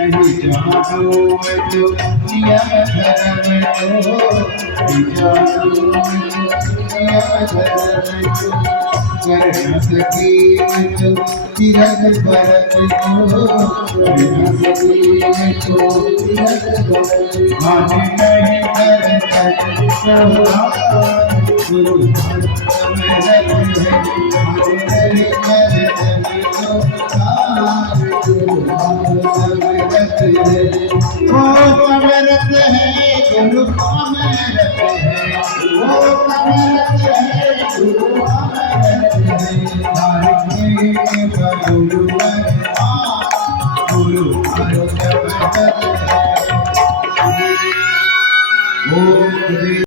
नहीं जानो जो नियम धर्म को जानो नियम धर्म को कर न सकी जो तिरक भरत को कर न सकी जो तिरक भरत मान नहीं करता गुरु मेरे नहीं करता वो कमरत है गुरु अमरत है वो कमरत है गुरु अमरत है भारत के गुरु गुरु अमरत है।